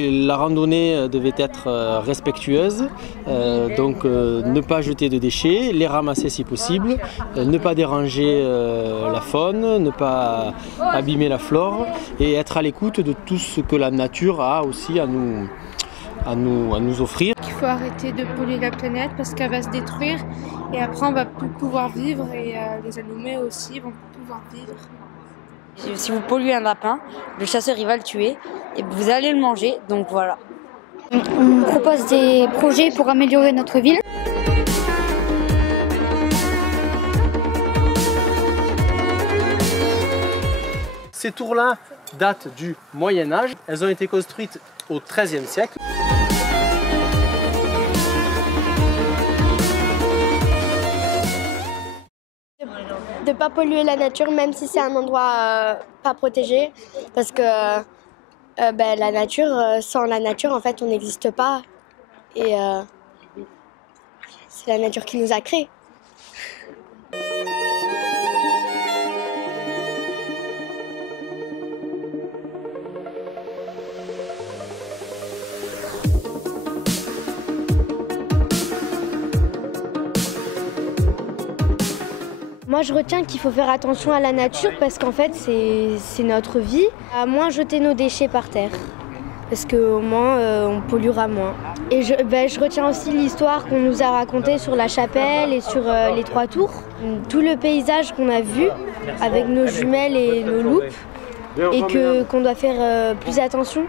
La randonnée devait être respectueuse, donc ne pas jeter de déchets, les ramasser si possible, ne pas déranger la faune, ne pas abîmer la flore et être à l'écoute de tout ce que la nature a aussi à nous offrir. Il faut arrêter de polluer la planète parce qu'elle va se détruire et après on va plus pouvoir vivre et les animaux aussi vont plus pouvoir vivre. Si vous polluez un lapin, le chasseur il va le tuer et vous allez le manger, donc voilà. On propose des projets pour améliorer notre ville. Ces tours-là datent du Moyen-Âge, elles ont été construites au XIIIe siècle. De ne pas polluer la nature, même si c'est un endroit pas protégé, parce que la nature, sans la nature, en fait, on n'existe pas. Et c'est la nature qui nous a créés. Moi, je retiens qu'il faut faire attention à la nature parce qu'en fait, c'est notre vie. À moins jeter nos déchets par terre, parce qu'au moins, on polluera moins. Et je retiens aussi l'histoire qu'on nous a racontée sur la chapelle et sur les 3 tours. Tout le paysage qu'on a vu avec nos jumelles et nos loupes, et qu'on doit faire plus attention.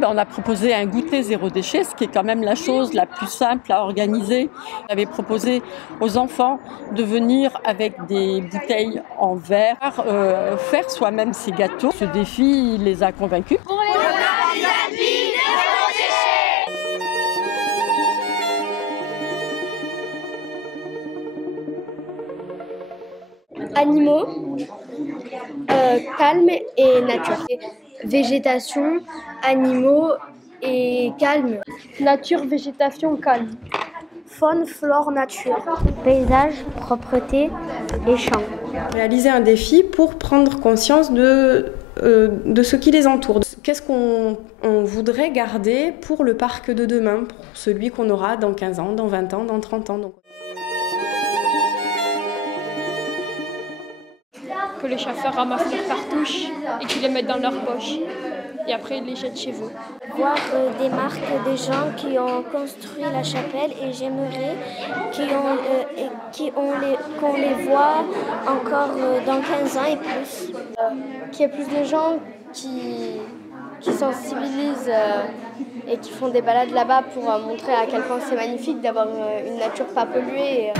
On a proposé un goûter zéro déchet, ce qui est quand même la chose la plus simple à organiser. On avait proposé aux enfants de venir avec des bouteilles en verre, faire soi-même ses gâteaux. Ce défi, il les a convaincus. Pour les organisatrices de zéro déchet. Animaux, calme et nature. Végétation, animaux et calme. Nature, végétation, calme. Faune, flore, nature. Paysage, propreté et champs. Réaliser un défi pour prendre conscience de ce qui les entoure. Qu'est-ce qu'on voudrait garder pour le parc de demain, pour celui qu'on aura dans 15 ans, dans 20 ans, dans 30 ans. Que les chasseurs ramassent leurs cartouches et qu'ils les mettent dans leur poche. Et après, ils les jettent chez eux. Voir des marques des gens qui ont construit la chapelle et j'aimerais qu'on les voit encore dans 15 ans et plus. Qu'il y ait plus de gens qui sensibilisent et qui font des balades là-bas pour montrer à quel point c'est magnifique d'avoir une nature pas polluée.